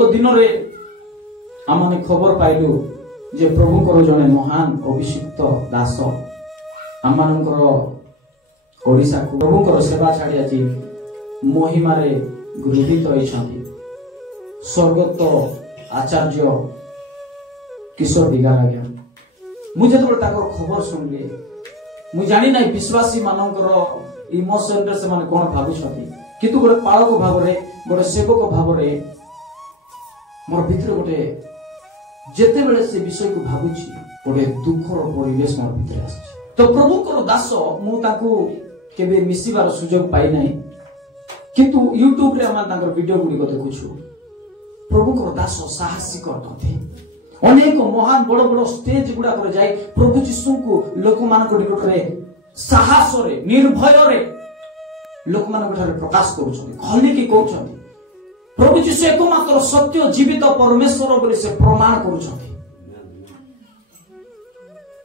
गत दिन आम खबर पाइलु जे प्रभुकर जड़े महान अभिषिक्त दास आम ओडिशा को प्रभुकर सेवा छाड़ी आज महिमार गृहीत होती स्वर्गत आचार्य किशोर दिगार आज्ञा मुझे खबर शुणिली मुझे जानी ना विश्वासी मानकर इमोशन से माने कौन भावुं किंतु गोटे पालक भाव में गोटे सेवक भाव में मोर भीतर गोटे जेते बेले से विषय को भावुची गोटे दुखर परिवेश मोर भीतर आस तो प्रभुकर दास मुझे केबे मिसिबार सुजोग पाई नाही किंतु यूट्यूब रे हम तांकर वीडियो गुडी देखुछु प्रभुकर दास साहसिक अटते अनेक महान बड़ बड़ स्टेज गुडा कर जाय प्रभु यीशु को लोक मान को निकटरे साहस रे निर्भय रे लोक मान को प्रकाश करूछथि खली की कहउछथि प्रभु यीशु एकमात्र सत्य जीवित परमेश्वर बोली से प्रमाण करूछथि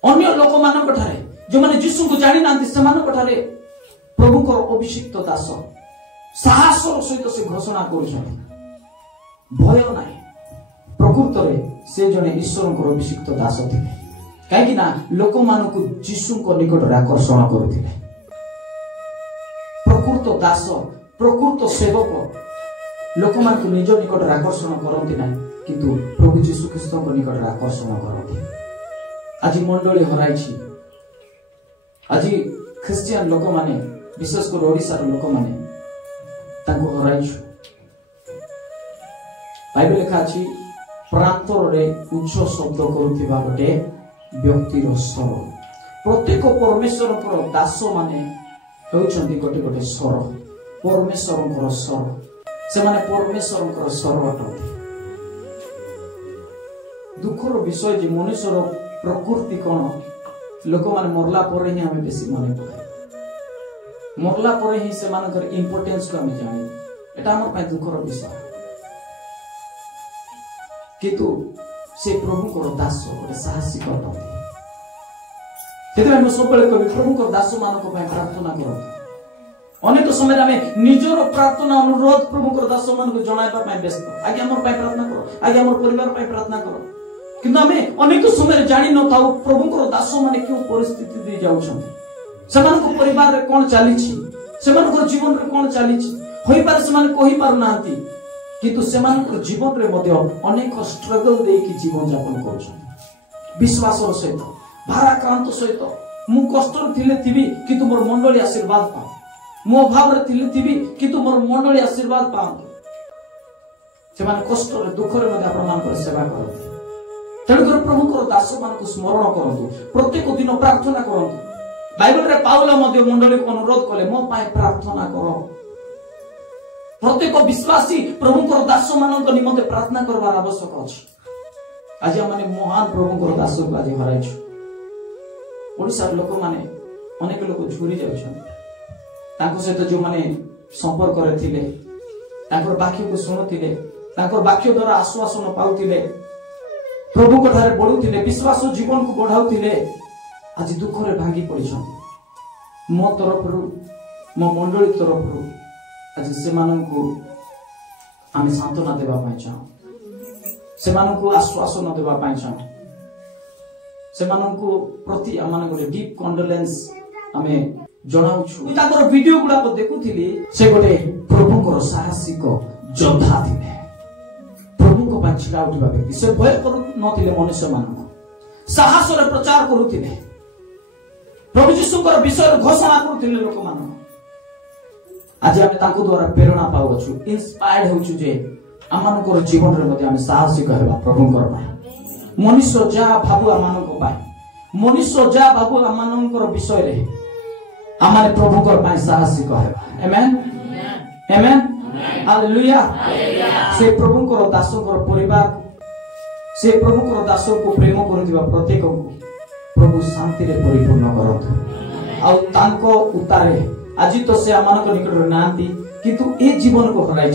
अन्य लोक मान को ठारे जो माने यीशु को जानि नांती से मान को ठारे प्रभुकर अभिषिक्त दास साहसर सहित से घोषणा करूछथि भय नाही प्रकृत रे से जने ईश्वर अभिषिक्त दास थे कहीं ना लोक मान को यीशु को निकट आकर्षण करुथिले प्रकृत दास प्रकृत सेवक लोक मान को निज निकट आकर्षण करती ना किंतु प्रभु यीशु ख्रीस्त को निकट आकर्षण करती आज मंडली हराई आज ख्रिस्टियन लोक माने विशेषकर ओडिशा लोक माने ताको हराई बाइबल लिखा अछि प्रांतर रे उच्च शब्द करुथिबा गोटे व्यक्तिर स्वर प्रत्येक परमेश्वर दास माने होउछंती गोटे गोटे स्वर परमेश्वर स्वर से माने परमेश्वर स्वर अटंती दुखर विषय जे मनुष्यर प्रकृति कौन लोक माने मरला पर ही हमें बेसी मने पड़े मरला पर ही से मानकर इंपोर्टेंस को हमें जानी एटा हमर पय दुखर विषय किंतु से प्रभु को दास गोटे साहसिक अटंती हम सब प्रभु को दास मान प्रार्थना कर अनेक समय आम निजर प्रार्थना अनुरोध प्रभु को दास मान को जनाइबा व्यस्त आगे आम प्रार्थना कर आगे आम परिवार प्रार्थना कर किंतु आम अनेक समय जानी न था प्रभु को दास मैंने क्यों परिस्थिति दे जाऊँ परिवार में कौन चली जीवन में कौन चली कही पार ना किंतु जीवन में अनेक स्ट्रगल देकी जीवन यापन कर विश्वास सहित भाराक्रांत सहित मु कष्ट थी किंतु मोर मंडली आशीर्वाद पाओ मो अभाव थी किंतु मोर मंडली आशीर्वाद पाओ से कष्ट दुख सेवा करते तेणुकर प्रभु को दास मान स्मरण करूँ प्रत्येक दिन प्रार्थना करूँ बाइबल रे पाउल मंडली को अनुरोध कले मो पाए प्रार्थना करो प्रत्येक विश्वासी प्रभु को दास मान निमंते प्रार्थना करवार आवश्यक अछि आज आम महान प्रभु को दास को आज हराई ओडिशा लोक माने अनेक लोक झुरी जाउछन सहित जो माने संपर्क रे वाक्य को शुणुले वाक्य द्वारा आश्वासन पाउथिले प्रभु को ठारे बढ़ुथिले विश्वास जीवन को बढ़ाउथिले आज दुख रे भांगी पड़िछन मो तरफ मो मंडली तरफ आज से आम सांत्वना देवा चाहूँ से आश्वासन देवा चाहूँ से प्रति आम गोटे डीप कंडोलेंस आम जनाऊँ वीडियो गुड़ा देखुली से गोटे प्रभुकर साहसिक योद्धा थे प्रभु को छिड़ा उठा व्यक्ति से भय कर मनुष्य मान साहस प्रचार करुले प्रभु यीशुकर विषय घोषणा करुले लोक मान आज आम द्वारा प्रेरणा पाऊँ इन्स्पायर्ड होजे आम जीवन में साहसिक होगा प्रभुकर मनुष्य जहाँ भाबू आम मनुष्य जहाँ भाबू आम विषय आम प्रभुकर साहसिक होगा आमेन आमेन हालेलुया से प्रभुकर दासकर परिवार से प्रभुकर दास को प्रेम करुवा प्रत्येक को प्रभु शांति रे परिपूर्ण करंतु उतारे आज तो से आम निकट नांती किंतु ए जीवन को हराई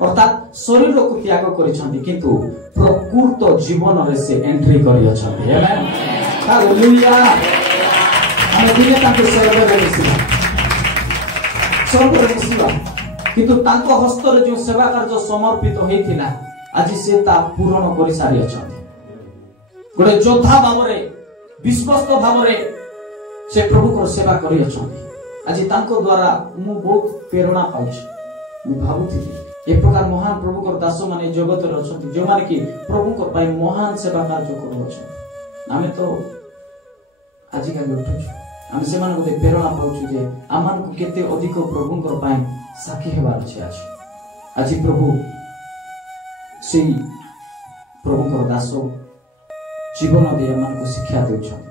अर्थात शरीर को त्याग करिसंती किंतु प्रकृत जीवन रे से एंट्री करि अछंती आमेन हालेलुया हम दिने ताके स्वर्ग रे मिसिबा किंतु तांको हस्त रे जो सेवा कार्य समर्पित होइथिला आज से ता पूर्ण कर सारी अछंती गोटे योद्धा भाव रे विश्वस्त भाव रे से प्रभु को सेवा करी अछंती आज तांको द्वारा मु बहुत प्रेरणा पाउछि मु भाबुथि ए प्रकार महान प्रभु को दास माने जगत रे अछंती जो माने कि प्रभु को पाई महान सेवा कार्य करू अछंती आमे तो आज का उठु आमे से मान को प्रेरणा पाउछु जे आमान को केते अधिक प्रभु को पाई साखी हेबार छै आज प्रभु से प्रभु को दास जीवन दे आमान को शिक्षा देउछन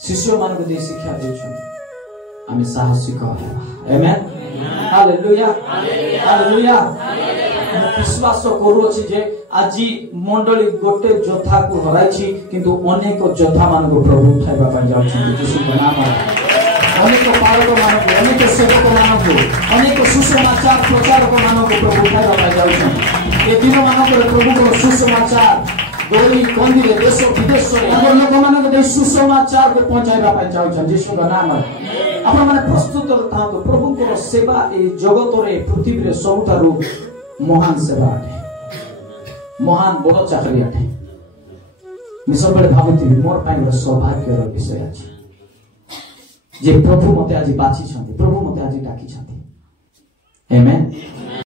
शिष्य मान को दे शिक्षा देउछन आमे साहसिक हेबा आमेन हालेलुया हालेलुया विश्वास करूछि जे आजी मंडली गोटे योद्धा को हराइछि किंतु अनेक योद्धा मान को प्रभु उठाइबा पय जाउछन यीशु के नाम अनेक पारक मान को अनेक सेवक मान को अनेक सुसमाचार प्रचारक मान को प्रभु उठाइबा पय जाउछन ए दिन मान को प्रभु को सुसमाचार गोरी कंदी रे देश विदेश रे अगर लोक मान को सुसमाचार को पहुंचाइबा पय जाउछन यीशु के नाम आपण माने प्रस्तुत थातो प्रभु को सेवा ए जगत रे पृथ्वी रे सबुठारु महान सेवा अटे महान बड़ चाकरी अटे मैं सब भावुथि मोर पाई सौभाग्यर विषय अछि जे प्रभु मते आज बाछि छथि प्रभु मते आज डाकी छथि आमेन